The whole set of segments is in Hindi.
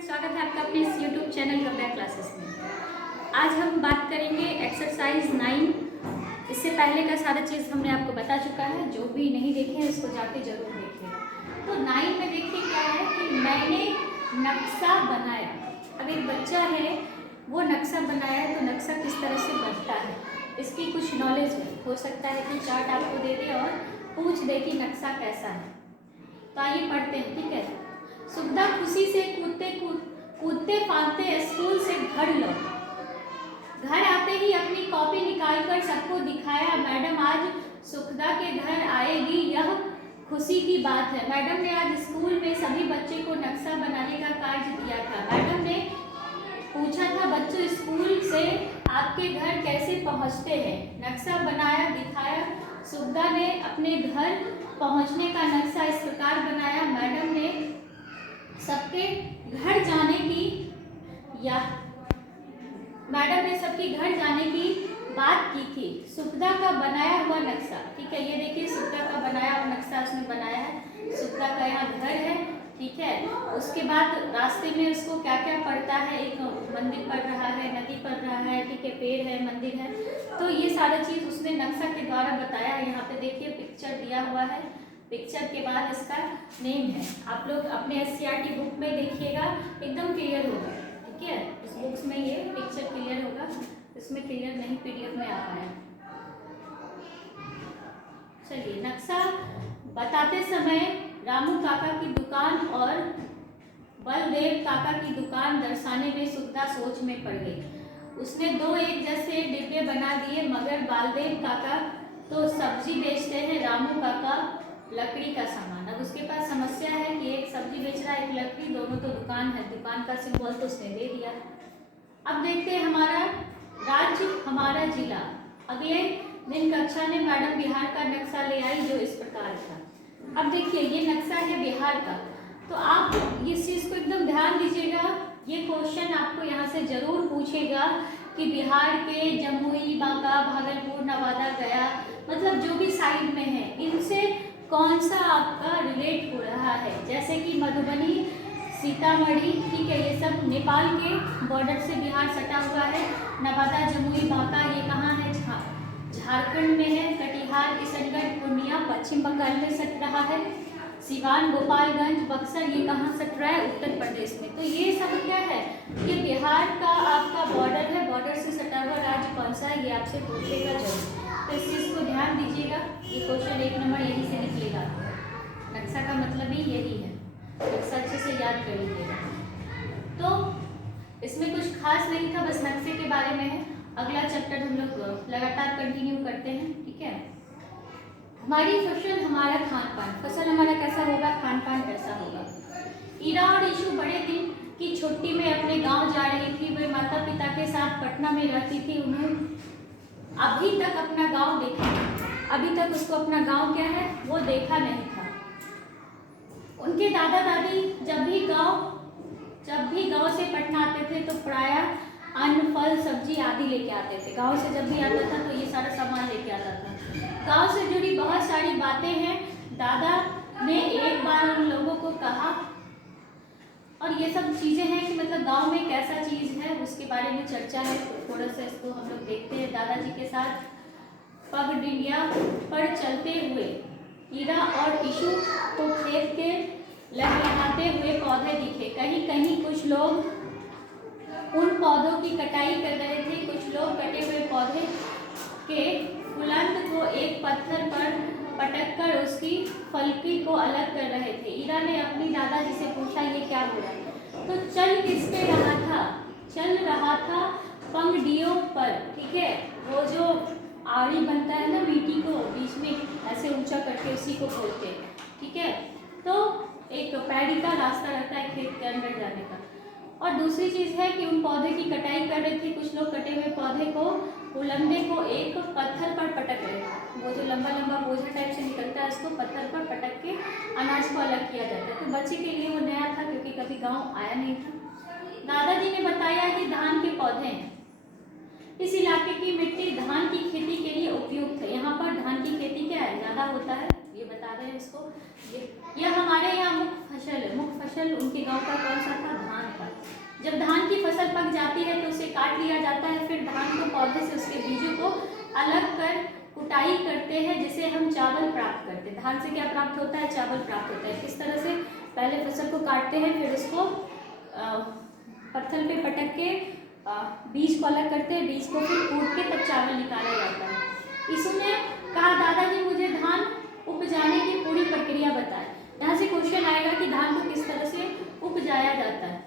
स्वागत है आपका अपने इस YouTube चैनल गब्या क्लासेस में। आज हम बात करेंगे एक्सरसाइज 9। इससे पहले का सारा चीज़ हमने आपको बता चुका है, जो भी नहीं देखे हैं इसको जाके जरूर देखिए। तो 9 में देखिए क्या है कि मैंने नक्शा बनाया। अब एक बच्चा है, वो नक्शा बनाया, तो नक्शा किस तरह से बनता है इसकी कुछ नॉलेज हो सकता है कि चार्ट आपको दे दे और पूछ दे कि नक्शा कैसा है। तो आइए पढ़ते हैं, ठीक है। सुखदा खुशी से कूदते फांदते स्कूल से घर लौटी। घर आते ही अपनी कॉपी निकालकर सबको दिखाया, मैडम आज सुखदा के घर आएगी, यह खुशी की बात है। मैडम ने आज स्कूल में सभी बच्चे को नक्शा बनाने का कार्य दिया था। मैडम ने पूछा था, बच्चों स्कूल से आपके घर कैसे पहुंचते हैं? नक्शा बनाया, दिखाया। सुखदा ने अपने घर पहुंचने का नक्शा इस प्रकार बनाया। मैडम ने सबके घर जाने की बात की थी। सुखदा का बनाया हुआ नक्शा, ठीक है, ये देखिए सुखदा का बनाया हुआ नक्शा उसने बनाया है। सुखदा का यहाँ घर है, ठीक है। उसके बाद रास्ते में उसको क्या क्या पड़ता है, एक मंदिर पड़ रहा है, नदी पड़ रहा है, ठीक है, पेड़ है, मंदिर है। तो ये सारा चीज उसने नक्शा के द्वारा बताया है। यहाँ पे देखिए पिक्चर दिया हुआ है, पिक्चर के बाद इसका नेम है। आप लोग अपने SCERT बुक में देखिएगा, एकदम क्लियर होगा, ठीक है। इस बुक्स में ये पिक्चर क्लियर होगा, इसमें क्लियर नहीं PDF में आ पाया। चलिए, नक्शा बताते समय रामू काका की दुकान और बलदेव काका की दुकान दर्शाने में सुखदा सोच में पड़ गई। उसने दो एक जैसे डिब्बे बना दिए, मगर बलदेव काका तो सब्जी बेचते हैं, रामू काका लकड़ी का सामान। अब उसके पास समस्या है कि एक सब्जी बेच रहा है, एक लकड़ी, दोनों तो दुकान है, दुकान का सिंबल तो उसने दे दिया। अब देखते हैं हमारा राज्य हमारा जिला। अगले दिन कक्षा ने मैडम बिहार का नक्शा ले आई, जो इस प्रकार था। अब देखिए ये नक्शा है बिहार का, तो आप इस चीज को एकदम ध्यान दीजिएगा। ये क्वेश्चन आपको यहाँ से जरूर पूछेगा कि बिहार के जमुई, बांका, भागलपुर, नवादा, गया, मतलब जो भी साइड में है, इनसे कौन सा आपका रिलेट हो रहा है। जैसे कि मधुबनी, सीतामढ़ी, ठीक है, ये सब नेपाल के बॉर्डर से बिहार सटा हुआ है। नवादा, जमुई, बांका ये कहाँ है? झारखंड में है। कटिहार, किशनगढ़, पूर्णिया पश्चिम बंगाल में सट रहा है। सिवान, गोपालगंज, बक्सर ये कहाँ सट रहा है? उत्तर प्रदेश में। तो ये सब क्या है? ये बिहार का आपका बॉर्डर है, बॉर्डर से सटा हुआ राज्य कौन सा है, ये आपसे पूछेगा जरूर। तो इस चीज़ को ध्यान दीजिएगा, ये क्वेश्चन 1 नंबर यहीं से निकलेगा। नक्शा का मतलब ही यही है, नक्शा अच्छे से याद कर लीजिएगा। तो इसमें कुछ खास नहीं था, बस नक्शे के बारे में है। अगला चैप्टर हम लोग लगातार कंटिन्यू करते हैं, ठीक है। हमारी फसल हमारा खान पान, फसल हमारा कैसा होगा, खान पान कैसा होगा। ईरा और ईशु बड़े दिन की छुट्टी में अपने गांव जा रही थी। वे माता पिता के साथ पटना में रहती थी। उन्हें अभी तक अपना गांव देखा नहीं, अभी तक उसको अपना गांव क्या है वो देखा नहीं था। उनके दादा दादी जब भी गांव से पटना आते थे तो प्रायः अन्न, फल, सब्जी आदि लेके आते थे। गांव से जब भी आता था तो ये सारा सामान लेके आता था। गांव से जुड़ी बहुत सारी बातें हैं। दादा ने एक बार उन लोगों को कहा, और ये सब चीजें हैं कि मतलब गांव में कैसा चीज है उसके बारे में चर्चा है। तो थोड़ा सा इसको हम लोग देखते हैं। दादाजी के साथ पगडंडिया पर चलते हुए ईरा और ईशु को खेत के लहलहाते हुए पौधे दिखे। कहीं कहीं कुछ लोग उन पौधों की कटाई कर रहे थे। कुछ लोग कटे हुए पौधे के फुलंत को एक पत्थर पर पटक कर उसकी फलकी को अलग कर रहे थे। ईरा ने अपनी दादाजी से पूछा, ये क्या हो रहा है? तो चल किस पे रहा था? चल रहा था पंगडियों पर, ठीक है, वो जो आड़ी बनता है ना, मिट्टी को बीच में ऐसे ऊंचा करके उसी को बोलते हैं, ठीक है। तो एक पैड़ी का रास्ता रहता है खेत के अंदर जाने का। और दूसरी चीज है कि उन पौधे की कटाई कर रहे थे। कुछ लोग कटे हुए पौधे को, उलंबे को एक पत्थर पर पटक रहे थे। वो जो लंबा लंबा बोझा टाइप से निकलता है, उसको पत्थर पर पटक के अनाज को अलग किया जाता है। तो बच्चे के लिए वो नया था, क्योंकि कभी गांव आया नहीं था। दादाजी ने बताया कि धान के पौधे हैं। इस इलाके की मिट्टी धान की खेती के लिए उपयुक्त है। यहाँ पर धान की खेती क्या है, ज्यादा होता है, ये बता रहे हैं इसको। ये हमारे यहाँ मुख्य फसल है। मुख्य फसल उनके गांव का कौन सा था? धान का। काट लिया जाता है, फिर धान को पौधे से उसके बीजों को अलग कर कुटाई करते हैं, जिसे हम चावल प्राप्त करते हैं। धान से क्या प्राप्त होता है? चावल प्राप्त होता है। किस तरह से? पहले फसल को काटते हैं, फिर उसको पत्थर पे पटक के बीज को अलग करते हैं, बीज को फिर कूट के तब चावल निकाला जाता है। इसने कहा दादाजी मुझे धान उपजाने की पूरी प्रक्रिया बताएं। यहाँ से क्वेश्चन आएगा कि धान को किस तरह से उपजाया जाता है।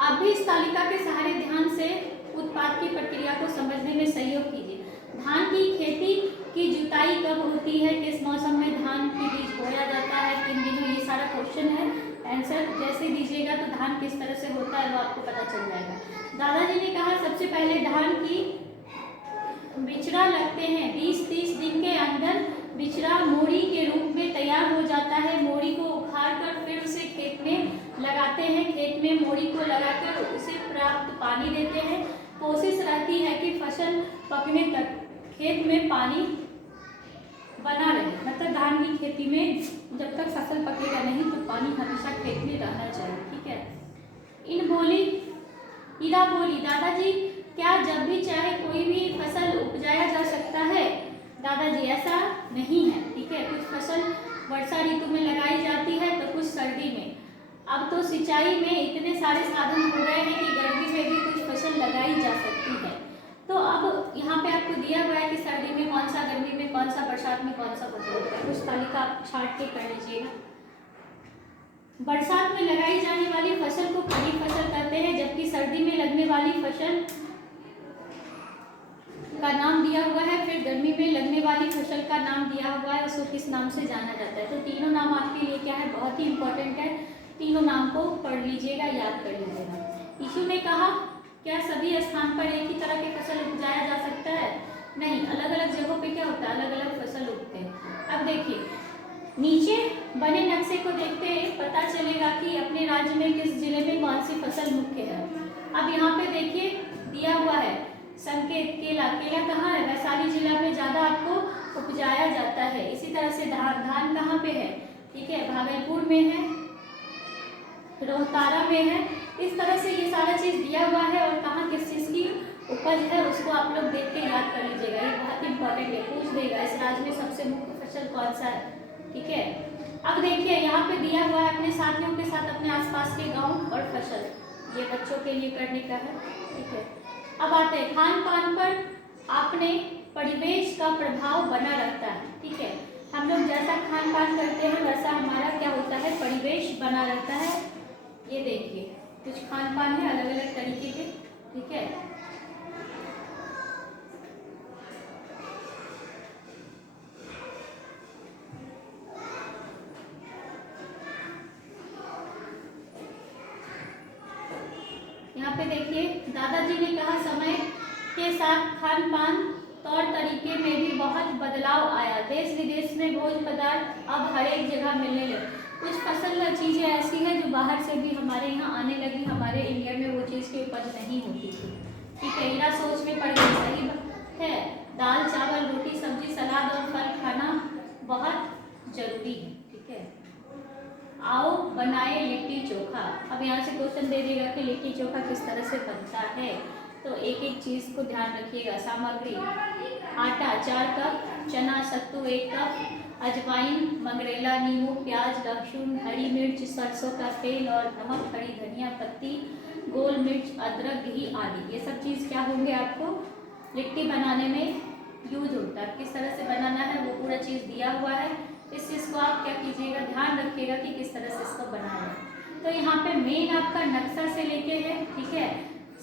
आप भी इस तालिका के सहारे ध्यान से उत्पाद की प्रक्रिया को समझने में सहयोग कीजिए। धान की खेती की जुताई कब होती है? किस मौसम में धान की बीज बोया जाता है? किन दिनों? ये सारा क्वेश्चन है। आंसर जैसे दीजिएगा तो धान किस तरह से होता है वो आपको पता चल जाएगा। दादाजी ने कहा सबसे पहले धान की बिचड़ा लगते हैं। 20-30 दिन के अंदर बिचड़ा मोड़ी के रूप में तैयार हो जाता है। मोड़ी को उखाड़ कर फिर उसे खेत में लगाते हैं। खेत में मोड़ी को लगाकर उसे पर्याप्त पानी देते हैं। कोशिश रहती है कि फसल पकने तक खेत में पानी बना रहे, मतलब धान की खेती में जब तक फसल पकेगा नहीं तो पानी हमेशा खेत में रहना चाहिए। ठीक है। ईरा बोली दादाजी क्या जब भी चाहे कोई भी फसल उपजाया जा सकता है? दादाजी ऐसा नहीं है। ठीक है। कुछ फसल वर्षा ऋतु में लगाई जाती है तो कुछ सर्दी में। अब तो सिंचाई में इतने सारे साधन हो गए हैं कि गर्मी में भी कुछ फसल लगाई जा सकती है। तो अब यहाँ पे आपको दिया हुआ है कि सर्दी में कौन सा, गर्मी में कौन सा, बरसात में कौन सा फसल होता है। कुछ तालिका आप छाट के कर लीजिएगा। बरसात में लगाई जाने वाली फसल को खरीफ फसल कहते हैं, जबकि सर्दी में लगने वाली फसल का नाम दिया हुआ है। फिर गर्मी में लगने वाली फसल का नाम दिया हुआ है, उसको किस नाम से जाना जाता है। तो तीनों नाम आपके लिए क्या है? बहुत ही इंपॉर्टेंट है। तीनों नाम को पढ़ लीजिएगा, याद कर लीजिएगा। यीशु ने कहा क्या सभी स्थान पर एक ही तरह की फसल उपजाया जा सकता है? नहीं, अलग अलग जगहों पे क्या होता है? अलग अलग फसल उगते हैं। अब देखिए नीचे बने नक्शे को देखते हैं, पता चलेगा कि अपने राज्य में किस जिले में कौन सी फसल मुख्य है। अब यहाँ पे देखिए दिया हुआ है संकेत केला। केला कहाँ है? वैशाली जिला में ज्यादा आपको उपजाया जाता है। इसी तरह से धान कहाँ पे है? ठीक है, भागलपुर में है, रोहतारा में है। इस तरह से ये सारा चीज दिया हुआ है और कहाँ किस चीज की उपज है उसको आप लोग देख के याद कर लीजिएगा। ये बहुत इंपॉर्टेंट है, पूछ देगा इस राज्य में सबसे मुख्य फसल कौन सा है। ठीक है। अब देखिए यहाँ पे दिया हुआ है अपने साथियों के साथ अपने आसपास के गाँव और फसल, ये बच्चों के लिए करने का है। ठीक है। अब आते हैं खान पान पर अपने परिवेश का प्रभाव बना रहता है। ठीक है। हम लोग जैसा खान पान करते हैं वैसा हमारा क्या होता है? परिवेश बना रहता है। ये देखिए कुछ खान पान है अलग अलग तरीके के। ठीक है। यहाँ पे देखिए दादाजी ने कहा समय के साथ खान पान तौर तरीके में भी बहुत बदलाव आया। देश विदेश में भोज्य पदार्थ अब हर एक जगह मिलने लगे। कुछ फसल चीज़ें ऐसी हैं जो बाहर से भी हमारे यहाँ आने लगी, हमारे इंडिया में वो चीज़ की उपज नहीं होती थी। ठीक है। इरा सोच में पड़ गई, सही है। दाल चावल रोटी सब्जी सलाद और फल खाना बहुत जरूरी है। ठीक है। आओ बनाए लिट्टी चोखा। अब यहाँ से क्वेश्चन दे देगा कि लिट्टी चोखा किस तरह से बनता है, तो एक एक चीज़ को ध्यान रखिएगा। सामग्री आटा 4 कप, चना सत्तू 1 कप, अजवाइन मंगरेला नींबू प्याज लहसुन हरी मिर्च सरसों का तेल और नमक हरी धनिया पत्ती गोल मिर्च अदरक घी आदि। ये सब चीज़ क्या होंगे आपको लिट्टी बनाने में यूज होता है। किस तरह से बनाना है वो पूरा चीज़ दिया हुआ है। इस चीज़ को आप क्या कीजिएगा, ध्यान रखिएगा कि किस तरह से इसको बनाना है। तो यहाँ पे मेन आपका नक्शा से लेके है। ठीक है।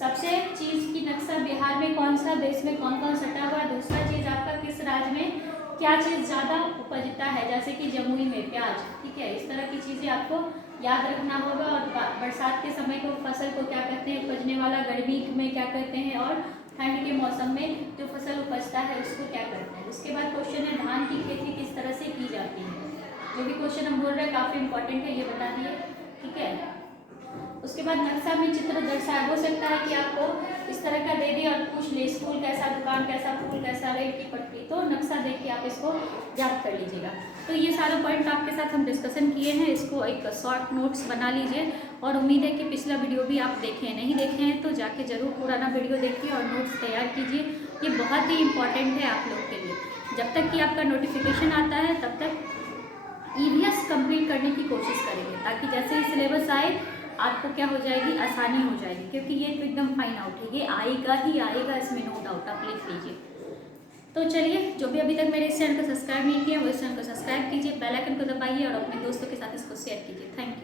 सबसे चीज़ की नक्शा बिहार में कौन सा, देश में कौन कौन सटा हुआ। दूसरा चीज़ आपका किस राज्य में क्या चीज़ ज़्यादा उपजता है, जैसे कि जमुई में प्याज। ठीक है। इस तरह की चीज़ें आपको याद रखना होगा। और बरसात के समय को फसल को क्या कहते हैं उपजने वाला, गर्मी में क्या कहते हैं, और ठंड के मौसम में जो फसल उपजता है उसको क्या कहते हैं। उसके बाद क्वेश्चन है धान की खेती किस तरह से की जाती है। जो भी क्वेश्चन हम बोल रहे हैं काफ़ी इंपॉर्टेंट है, ये बता दिए। ठीक है। उसके उसके बाद नक्शा में चित्र दर्शाया, हो सकता है कि आपको इस तरह का दे दे और पूछ ले स्कूल कैसा, दुकान कैसा, फूल कैसा, रेट की पट्टी, तो नक्शा देख के आप इसको याद कर लीजिएगा। तो ये सारा पॉइंट आपके साथ हम डिस्कशन किए हैं, इसको एक शॉर्ट नोट्स बना लीजिए और उम्मीद है कि पिछला वीडियो भी आप देखे हैं, नहीं देखे हैं तो जाके जरूर पुराना वीडियो देखिए और नोट्स तैयार कीजिए। ये बहुत ही इंपॉर्टेंट है आप लोग के लिए। जब तक कि आपका नोटिफिकेशन आता है तब तक ईवीएस कंप्लीट करने की कोशिश करेंगे, ताकि जैसे ही सिलेबस आए आपको क्या हो जाएगी, आसानी हो जाएगी, क्योंकि ये तो एकदम फाइन आउट है, ये आएगा ही आएगा, इसमें नो डाउट, आप लिख लीजिए। तो चलिए, जो भी अभी तक मेरे इस चैनल को सब्सक्राइब नहीं किया वो इस चैनल को सब्सक्राइब कीजिए, बेल आइकन को दबाइए और अपने दोस्तों के साथ इसको शेयर कीजिए। Thank you.